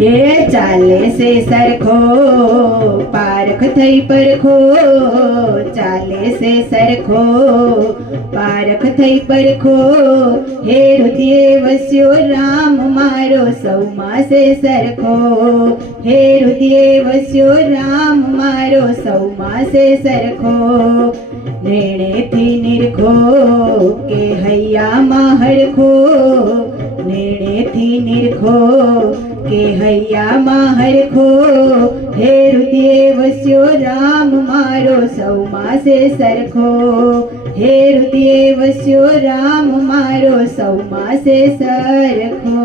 हे चाले से सरखो पारख थई परखो, चाले से सरखो पारख थई परखो। हे हृदय वस्यो राम मारो सौमा से सरखो, हे हृदय वस्यो राम मारो सौमा से सरखो। नेणे थी निरखो के हैया माहरखो, नेणे थी निरखो के हैया माहरखो। हे हृदय वस्यो राम मारो सौमा से सरखो, हे हृदय वस्यो राम मारो सौमा से सरखो।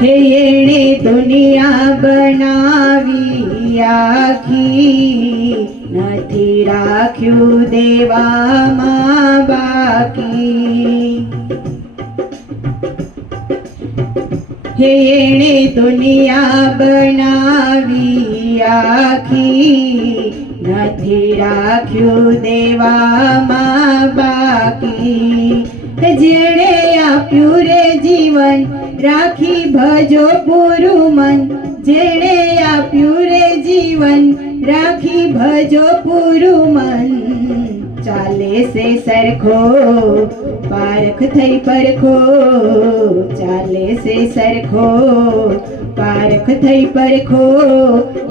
हे एणे दुनिया बनावी आखी, નથી રાખ્યું દેવામાં બાકી। હે એણે દુનિયા બનાવી આખી, નથી રાખ્યું દેવામાં બાકી। જેણે આપ્યું રે જીવન રાખી ભજો પૂરું મન, જેણે આપ્યું રે જીવન राखी भजो पूरु मन। चाले से सरखो पारख थई परखो, चाले से सरखो पारख थई परखो।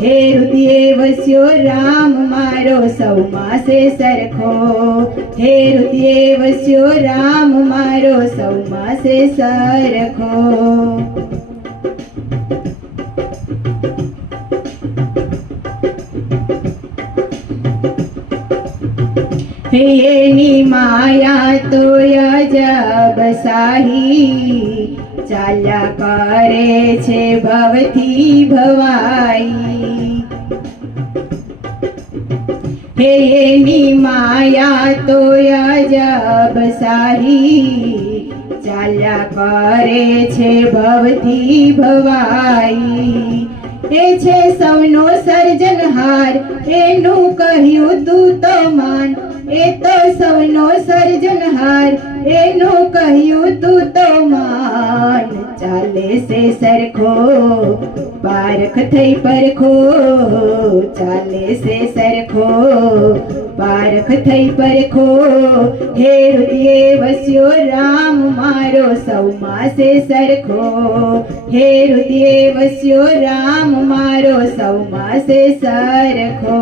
हे हृदय वस्यो राम मारो सौमा से सरखो, हे हृदय वस्यो राम मारो सौमा से सरखो। એની માયા તો અજબ સાહી, ચાલ્યા કરે છે ભવથી ભવાઈ। એની માયા તો અજબ સાહી, ચાલ્યા કરે છે ભવથી ભવાઈ। એ છે સૌનો સર્જનહાર એનું કહ્યું તું તો માન, એ તો સૌનો સર્જનહાર એનું કહ્યું તું તો માન। ચાલે છે સરખો પારખ થઈ પરખો, ચાલે છે સરખો પારખ થઈ પરખો। હે હૃદય વસ્યો રામ મારો સૌમાં છે સરખો, હે હૃદય વસ્યો રામ મારો સૌમાં છે સરખો।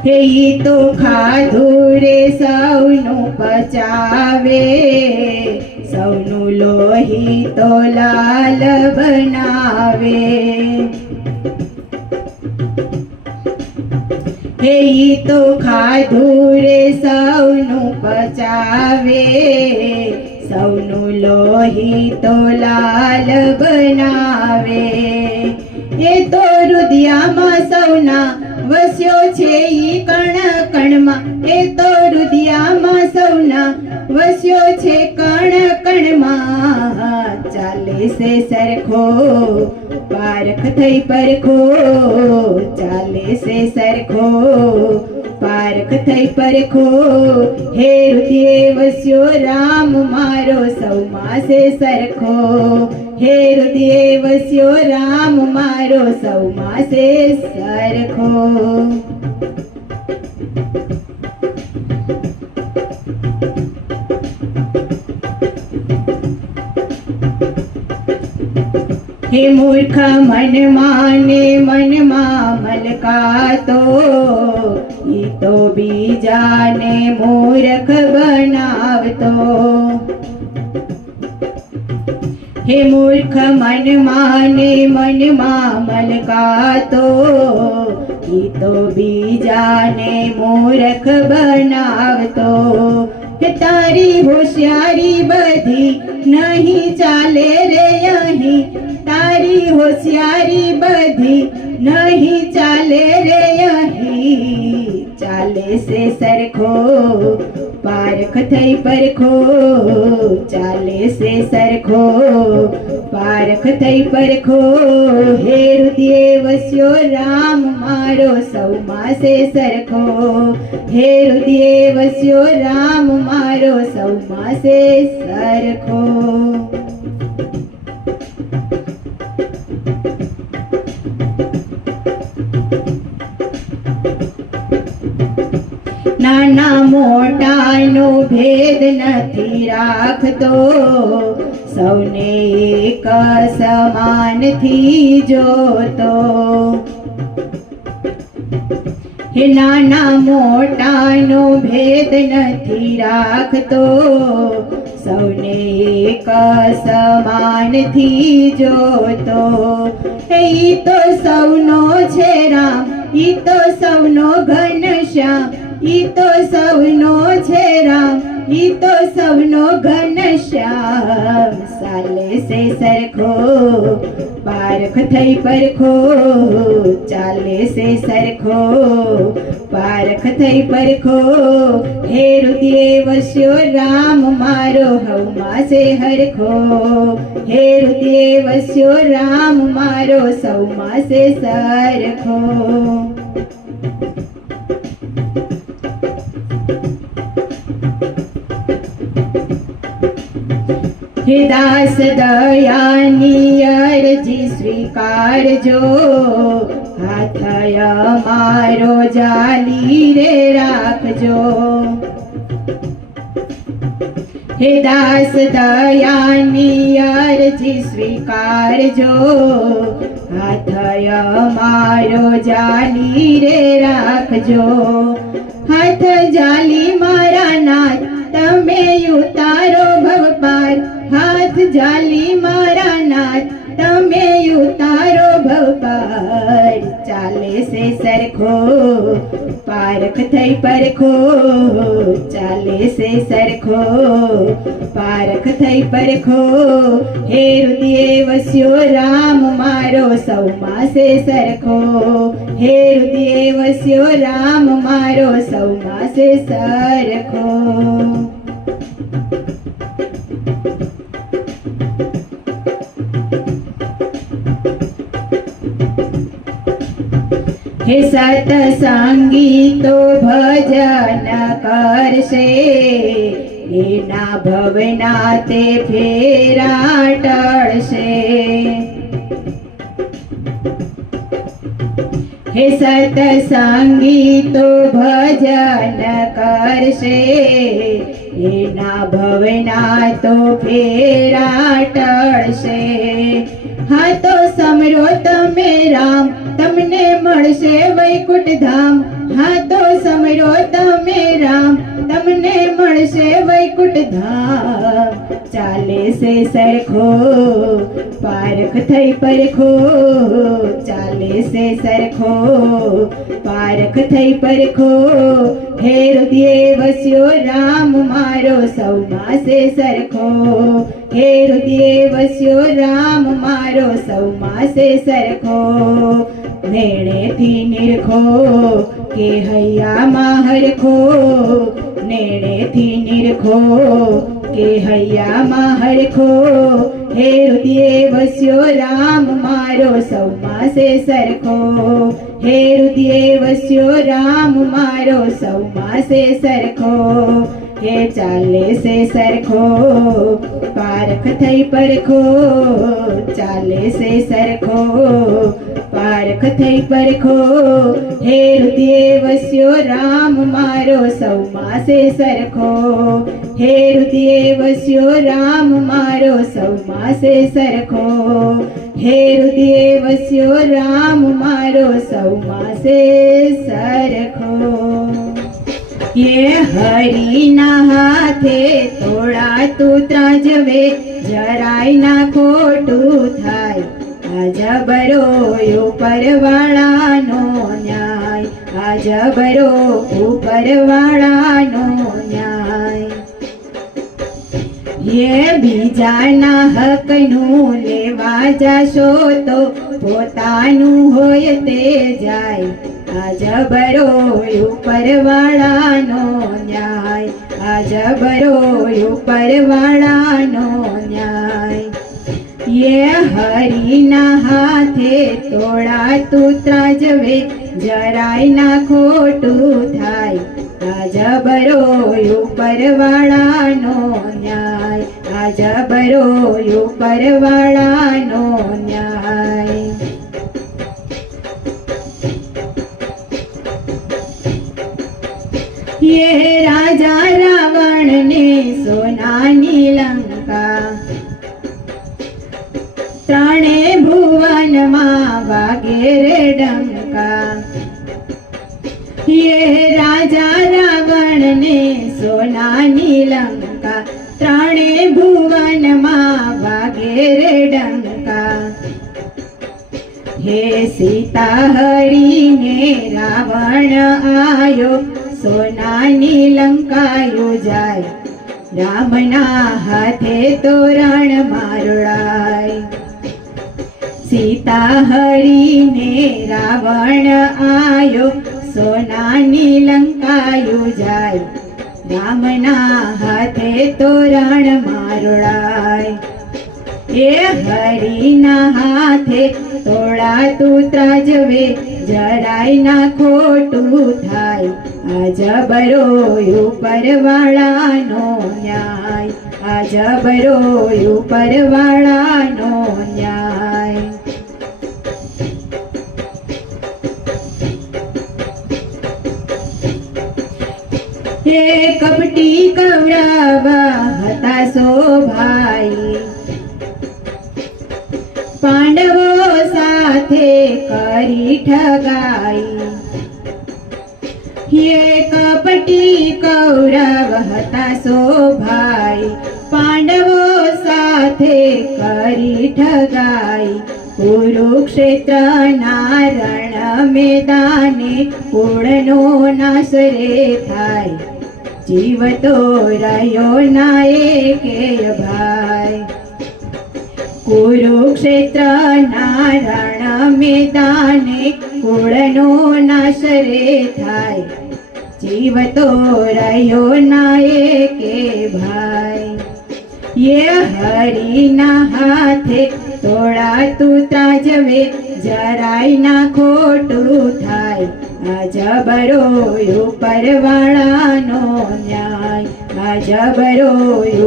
हे तो खाधु रे सौनु पचावे, सौनु लोही तो लाल बनावे। हे तो खाधु रे सौनु पचावे, सौनु लोही तो लाल बनावे। ये तो हृदयामा सौना वस्यो छे ई कण कणमा, ए तो हृदयामा सौना वस्यो छे कण कणमा। चाले से सरखो पारख थई परखो, चाले से सरखो पारख थई परखो। हे हृदय वस्यो राम मारो सौमा से सरखो, हे हृदय वस्यो राम मारो सौमा से सरखो। हे मूर्ख मन माने मन मा मलकातो, ई तो बीजाने मूर्ख बनावतो। हे मूर्ख मन माने मन मा मलकातो, ई तो बीजाने मूर्ख बनावतो। हे तारी होशियारी बधी नहीं चाले रे यहीं, तारी होशियारी बधी नहीं चाले रे यहीं। चाले से सरखो पारख થઈ પરખો ચાલે છે સરખો પારખ થઈ પરખો હે હૃદય વસ્યો રામ મારો સૌમાં છે સરખો હે હૃદય વસ્યો રામ મારો સૌમાં છે સરખો નાના મોટાનો ભેદ નથી રાખતો સૌને એક સમાનથી જોતો હે નાના મોટાનો ભેદ નથી રાખતો સૌને એક સમાનથી જોતો હે ઈ તો સૌનો છે રામ ઈ તો સૌનો ઘનશ્યામ ઈ તો સૌનો છે રામ ઈ તો સૌનો ઘનશ્યામ ચાલે છે સરખો પારખ થઈ પરખો ચાલે છે સરખો પારખ થઈ પરખો હે હૃદય વસ્યો રામ મારો હવમાં છે હરખો હે હૃદય વસ્યો રામ મારો સૌમાં છે સરખો હે દાસ દયાની અરજી સ્વીકારજો હાથ અમારો જાલી રે રાખજો હે દાસ દયાની અરજી સ્વીકારજો હાથ અમારો જાલી રે રાખજો હાથ જાલી મારા નાથ તમે ઉતારો ભવપાર હાથ જાલી મારા નાથ તમે ઉતારો ભવપાર ચાલે છે સરખો પારખ થઈ પરખો ચાલે છે સરખો પારખ થઈ પરખો હે હૃદય વસ્યો રામ મારો સૌમાં છે સરખો હે હૃદય વસ્યો રામ મારો સૌમાં છે સરખો હે સતસંગી તો ભજન કરશે એના ભવના તે ફેરા ટળશે હે સતસંગી તો ભજન કરશે એના ભવના તો ફેરા ટળશે હા તો સમરો તમે રામ તમને મળશે વૈકુંઠ ધામ હા તો સમરો તમે રામ તમને મળશે વૈકુંઠ ધામ ચાલે છે સરખો પારખ થઈ પરખો ચાલે છે સરખો પારખ થઈ પરખો હે હૃદય વસ્યો રામ મારો સૌમાં છે સરખો હે હૃદય વસ્યો રામ મારો સૌમાં છે સરખો નેણેથી નિરખો કે હૈયામાં હરખો નેણેથી નિરખો કે હૈયામાં હરખો હે હૃદય વસ્યો રામ મારો સૌમાં છે સરખો હે હૃદય વસ્યો રામ મારો સૌમાં છે સરખો હે ચાલે છે સરખો પારખ થઈ પરખો ચાલે છે સરખો પારખ થઈ પરખો હે હૃદય વસ્યો રામ મારો સૌમાં છે સરખો હે હૃદય વસ્યો રામ મારો સૌમાં છે સરખો હે હૃદય વસ્યો રામ મારો સૌમાં છે સરખો ये हरि ना हाथे थोड़ा तू त्राजवे જરાય ના ખોટું થાય આજબરો ઉપરવાળાનો ન્યાય આજબરો ઉપરવાળાનો ન્યાય ये બીજાના હકનું લેવા જશો તો પોતાનું હોય તે જાય આ જબરો ઉપરવાળાનો ન્યાય, આ જબરો ઉપરવાળાનો ન્યાય. યે હરિના હાથે તોળાતું ત્રાજવે, જરાય ના ખોટું થાય. આ જબરો ઉપરવાળાનો ન્યાય, આ જબરો ઉપરવાળાનો ન્યાય. યે રાજા રાવણને સોનાની લંકા, ત્રણે ભુવનમાં વાગે રે ડંકા. યે રાજા રાવણને સોનાની લંકા, ત્રણે ભુવનમાં વાગે રે ડંકા. હે સીતા હરીને રાવણ આયો, સોનાની લંકા યોજાય. રામના હાથે તોરણ મારડાય. સીતા હરીને રાવણ આયો, સોનાની લંકા યોજાય. રામના હાથે તોરણ મારડાય. એ હરીના હાથે તોળાતું ત્રાજવે, જરાય ના ખોટું થાય. આ જબરો ઉપરવાળાનો ન્યાય, આ જબરો ઉપરવાળાનો ન્યાય. હે કપટી કૌરવ હતા સો ભાઈ, પાંડવો સાથે કરી ઠગાઈ. હે કપટી કૌરવ હતા સો ભાઈ, પાંડવો સાથે કરી ઠગાઈ. કુરુક્ષેત્રના રણ મેદાને કુળનો નાશ રે થાય. જીવતો રહ્યો ના એકેય ભાઈ. કુરુક્ષેત્રના રણ મેદાને કુળનો નાશ રે થાય. જીવતો રહ્યો ના એકે ભાઈ. યે હરિના હાથે તોળાતું ત્રાજવે, જરાય ના ખોટું થાય. આ જબરો ઉપરવાળાનો ન્યાય, આ જબરો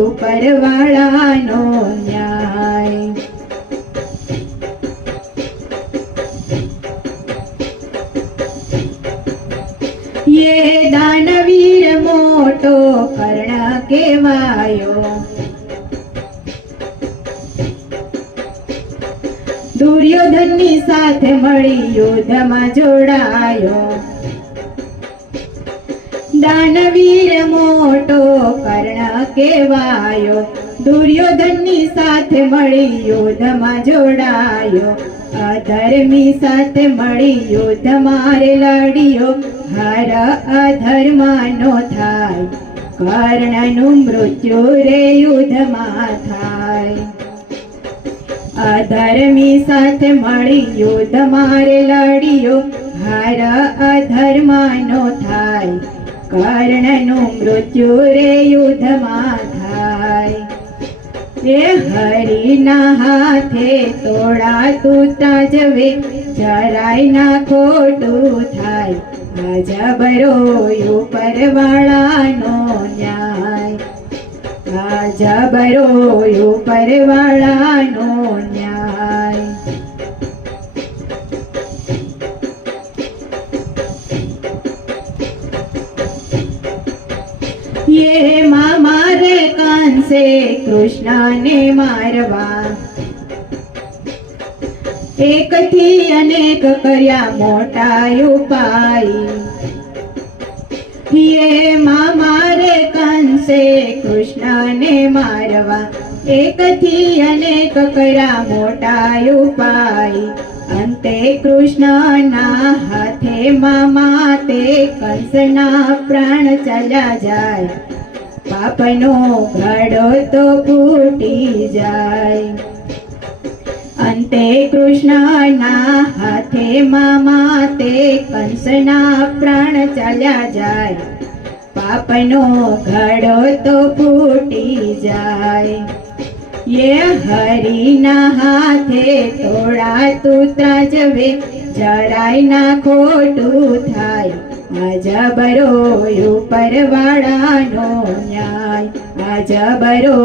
ઉપરવાળાનો ન્યાય. યે દાનવીર મોટો કર્ણ કહેવાયો, દુર્યોધનની સાથે મળી યુદ્ધમાં જોડાયો. દાનવીર મોટો કર્ણ કહેવાયો, દુર્યોધનની સાથે મળી યુદ્ધમાં જોડાયો. અધર્મી સાથે મળી યુદ્ધ મારે લડ્યો, હાર અધર્મનો થાય. કર્ણનું મૃત્યુ રે યુદ્ધમાં થાય. અધર્મી સાથે મળી યુદ્ધ મારે લડ્યો, હાર અધર્મનો થાય. કર્ણનું મૃત્યુ રે યુદ્ધમાં થાય. એ હરિના હાથે તોળાતું ત્રાજવે, જરાય ના ખોટું થાય. આ જબરો ઉપરવાળાનો ન્યાય, આ જબરો ઉપરવાળાનો ન્યાય. યે મારે કંસે કૃષ્ણને મારવા, એકથી અનેક કર્યા મોટા ઉપાય. યે મારે કંસે કૃષ્ણને મારવા, એકથી અનેક કર્યા મોટા ઉપાય. અંતે કૃષ્ણના હાથે મામા તે કંસના પ્રાણ ચલ્યા જાય. પાપનો ઘડો તો ફૂટી જાય. અંતે અંતે કૃષ્ણના હાથેમાં માતે કંસના પ્રાણ ચાલ્યા જાય, પાપનો ઘડો તો ફૂટી જાય. એ હરિના હાથે તોડાતું ત્રાજવે, જરાય ના ખોટું થાય. આ જબરો ઉપરવાળાનો ન્યાય, આ જબરો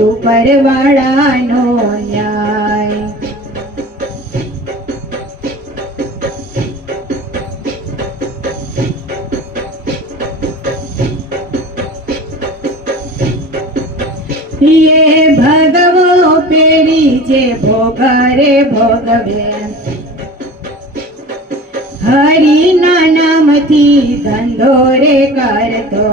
ઉપરવાળાનો ન્યાય. ये भगवो पेरी जे भोगरे भोगवे, हरिना नामथी धंधो रे करतो.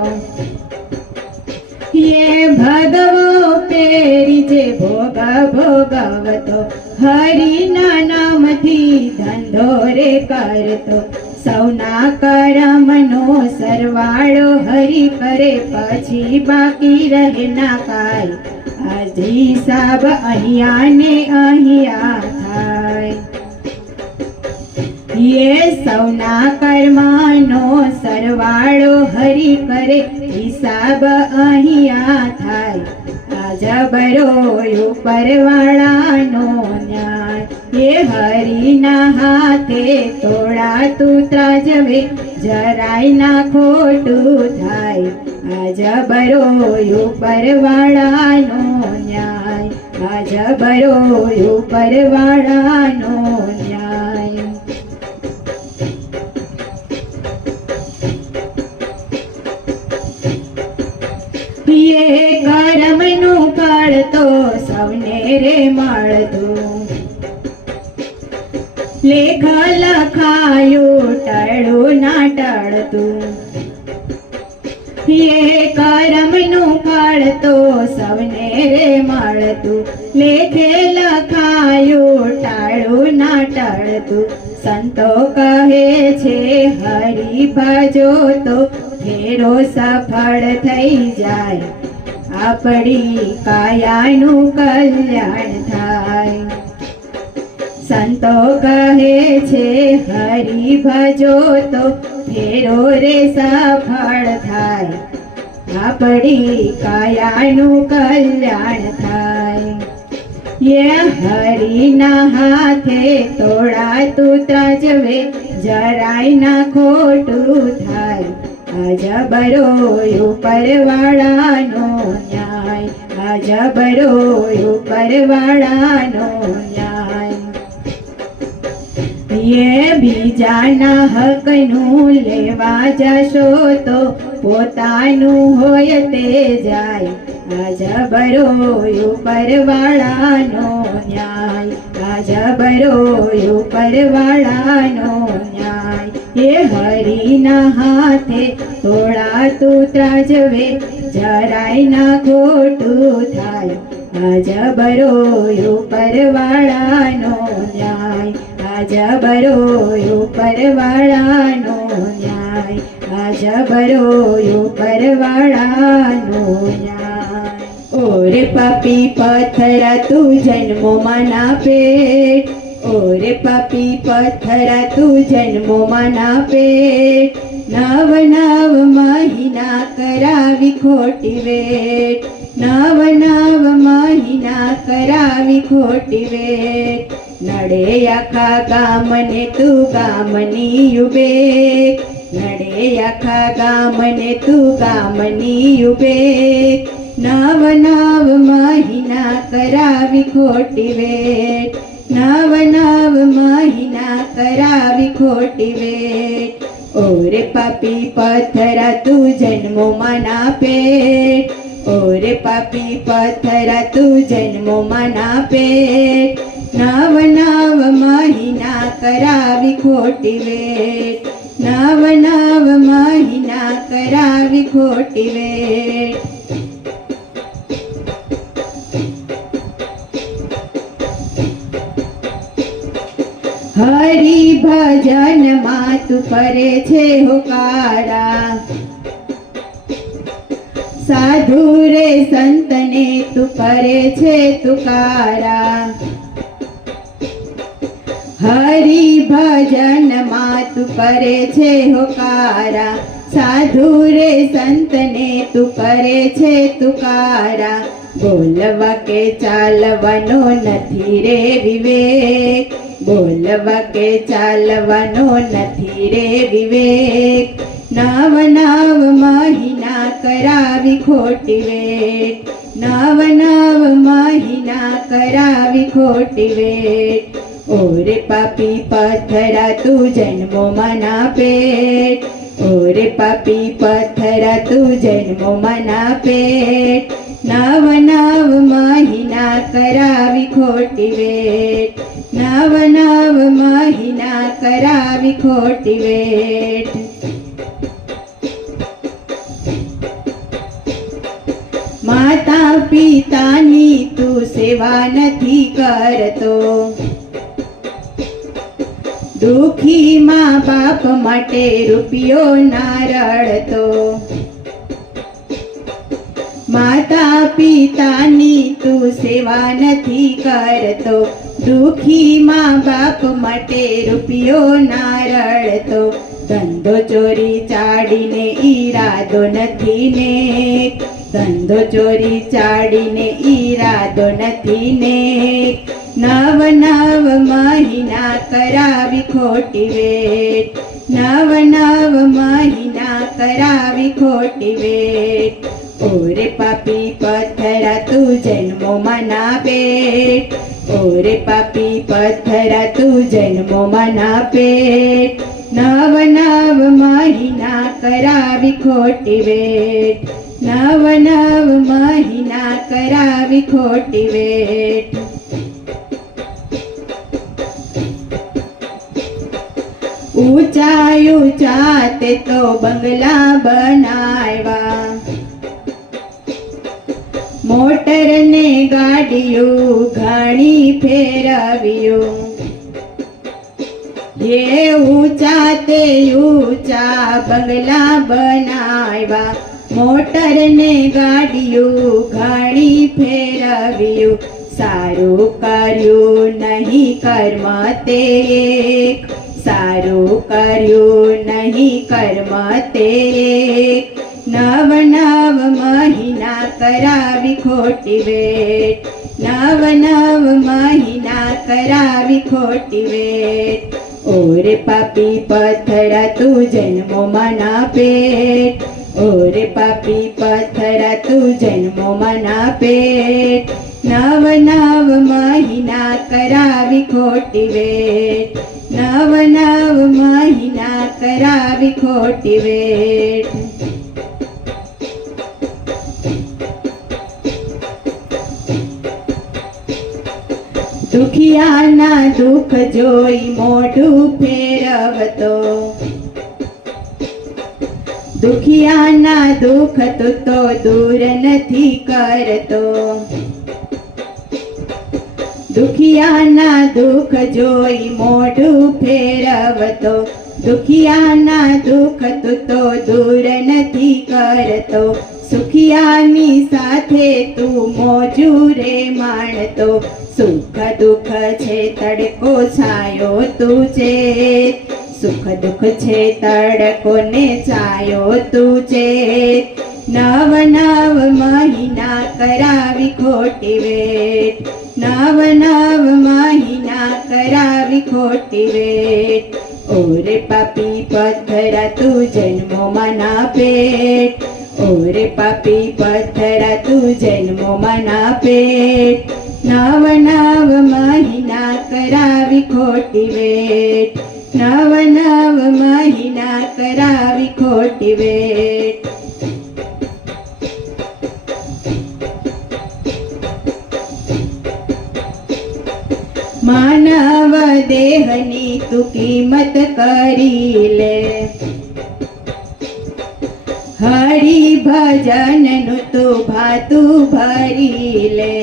ये भगवो पेरी जे भोग भोगवतो, हरिना नामथी धंधो रे करतो. સૌના કરમનો સરવાળો હરિ કરે, પછી બાકી રહે ના કાય. આજ હિસાબ અહીંયા ને અહીંયા થાય. ये સૌના કર્મનો સરવાળો હરિ કરે, હિસાબ અહીંયા થાય. આ જબરો ઉપરવાળાનો ન્યાય. એ હરિના હાથે તોડાતું ત્રાજવે, જરાય ના ખોટું થાય. આ જબરો ઉપરવાળાનો ન્યાય, આ જબરો ઉપરવાળાનો ન્યાય. એ કરમનું ફળ તો સૌને રે મળતું, લેખ લખાયું ટળું ના ટળતું. એ કરમનું ફળ તો સૌને રે મળતું, લેખે લખાયું ટાળું ના ટળતું. સંતો કહે છે હરિ ભજો તો ફેરો સફળ થઈ જાય, આપણી કાયાનું કલ્યાણ થાય. સંતો કહે છે હરિ ભજો તો ફેરો રે સફળ થાય, આપણી કાયાનું કલ્યાણ થાય. ये હરિના હાથે તોડાતું ત્રાજવે, જરાય ના ખોટું થાય. આ જબરો ઉપરવાળાનો ન્યાય, આ જબરો ઉપરવાળાનો ન્યાય. એ બીજાના હકનું લેવા જશો તો પોતાનું હોય તે જાય. આ જબરો ઉપરવાળાનો ન્યાય, આ જબરો ઉપરવાળાનો ન્યાય. એ હરિના હાથે તોડાતું ત્રાજવે, જરાય ના ખોટું થાય. આ જબરો ઉપરવાળાનો ન્યાય, આ જબરો ઉપરવાળાનો ન્યાય, આ જબરો ઉપરવાળાનો ન્યાય. ઓરે પાપી પથરા તું જન્મોમાં ના પેટ, ઓરે પાપી પથરા તું જન્મોમાં ના પેટ. નવ નવ મહિના કરાવી ખોટી વેટ, નવ નવ મહિના કરાવી ખોટી વેટ. નડે આખા ગામને તું ગામની યુબેક, નડે આખા ગામને તું ગામની યુબેક. નવ નવ મહિના કરાવી ખોટી વેટ, નવ નવ મહિના કરાવી ખોટી વેટ. ઓરે પાપી પથરા તું જન્મોમાં ના પેટ, ઓરે પાપી પથરા તું જન્મોમાં ના પેટ. નવ નવ મહિના કરાવી ખોટી વેટ, નવ નવ મહિના કરાવી ખોટી વેટ. હરિ ભજન માં તું કરે છે હોકારા, સાધુ રે સંતને તું કરે છે તુકારા. હરિ ભજનમાં તું કરે છે હોકારા, સાધુ રે સંતને તું કરે છે તુકારા. બોલવા કે ચાલવાનો નથી રે વિવેક, બોલવા કે ચાલવાનો નથી રે વિવેક. નવ નવ મહિના કરાવી ખોટી વેટ, નવ નવ મહિના કરાવી ખોટી વેટ. ઓરે પાપી પથરા તું જન્મોમાં ના પેટ, ઓરે પાપી પથરા તું જન્મોમાં ના પેટ. નવ નવ મહિના કરાવી ખોટી વેટ, નવ નવ મહિના કરાવી ખોટી વેટ. માતા પિતાની તું સેવા નથી કરતો, દુખી મા બાપ માટે રૂપિયો ના રડતો. માતા પિતાની તું સેવા નથી કરતો, દુખી મા બાપ માટે રૂપિયો ના રડતો. ધંધો ચોરી ચાડીને ઈરાદો નથી નેક, ધંધો ચોરી ચાડીને ઈરાદો નથી નેક. નવ નવ મહિના કરાવી ખોટી વેટ, નવ નવ મહિના કરાવી ખોટી વેટ. ઓરે પાપી પથરા તું જન્મોમાં ના પેટ, ઓરે પાપી પથરા તું જન્મોમાં ના પેટ. નવ નવ મહિના કરાવી ખોટી વેટ, નવ નવ મહિના કરાવી ખોટી વેટ. ઊંચા ઊંચા તે તો બંગલા બનાવ્યા, મોટર ને ગાડીયું ઘણી ફેરવ્યું. જે ઊંચા તે ઊંચા બંગલા બનાવ્યા, મોટર ને ગાડીયું ઘણી ફેરવ્યું. સારું કર્યું નહીં કર્મ તે એક, સારું કર્યું નહીં કર્મ તે એક. નવ નવ મહિના કરાવી ખોટી વેટ, નવ નવ મહિના કરાવી ખોટી વેટ. ઓરે પાપી પથરા તું જન્મોમાં ના પેટ, ઓરે પાપી પથરા તું જન્મોમાં ના પેટ. નવ નવ મહિના કરાવી ખોટી વેટ, નવ નવ મહિના કરાવી ખોટી વેટ. દુખિયાના દુઃખ જોઈ મોઢું ફેરવતો, દુખિયાના દુઃખ તું તો દૂર નથી કરતો. દુખિયાના દુઃખ જોઈ મોઢું ફેરવતો, દુખિયાના દુઃખ તું તો દૂર નથી કરતો. સુખિયાની સાથે તું મોજું રે માણતો, સુખ દુઃખ છે તડકો છાયો તું ચેત, સુખ દુઃખ છે તડકો ને છાયો તું ચેત. નવ નવ મહિના કરાવી ખોટી વેટ, નવ નવ મહિના કરાવી ખોટી વેટ. ઓરે પાપી પથરા તું જન્મોમાં ના પેટ, ઓરે પાપી પથરા તું જન્મોમાં ના પેટ. નવ નવ મહિના કરાવી ખોટી વેટ, નવ નવ મહિના કરાવી ખોટી વેટ. માનવ દેહની તું કિંમત કરી લે, હરિ ભજનનું તું ભાતું ભરી લે.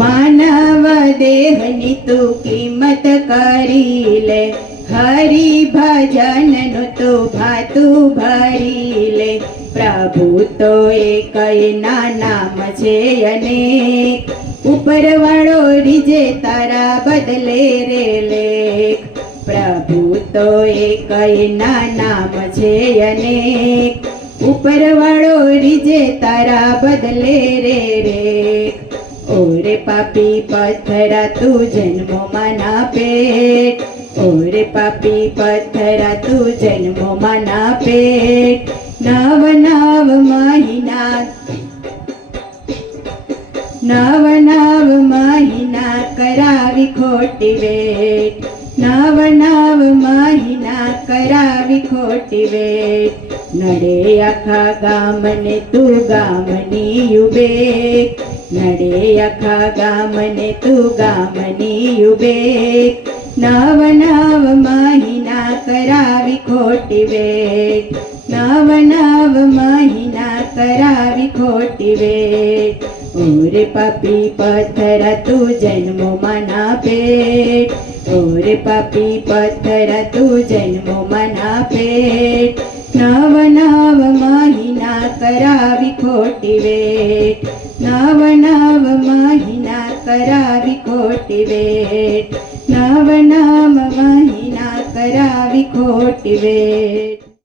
માનવ દેહની તું કિંમત કરી લે, હરિ ભજનનું તું ભાતું ભરી લે. પ્રભુ તો એક ના નામ છે અનેક, ઉપરવાળો રીજે તારા બદલે રે લેખ પ્રભુ તો એક એના નામ છે અનેક ઉપરવાળો રીજે તારા બદલે રે રેખ ઓરે પાપી પથ્થરા તું જન્મોમાં ના પેટ ઓરે પાપી પથ્થરા તું જન્મોમાં ના પેટ નવ નવ મહિના કરાવી ખોટી વેટ નવ મહિના કરાવી ખોટી વેટ નડે આખા ગામને તું ગામની યુબેક નડે આખા ગામને તું ગામની યુબેક નવ મહિના કરાવી ખોટી વેટ નવ મહિના કરાવી ખોટી વેટ ઓરે પાપી પથ્થરા તું જન્મોમાં ના પેટ ઓરે પાપી પથ્થરા તું જન્મોમાં ના પેટ નવ મહિના કરાવી ખોટી વેટ નવ મહિના કરાવી ખોટી વેટ નવ મહિના કરાવી ખોટી વેટ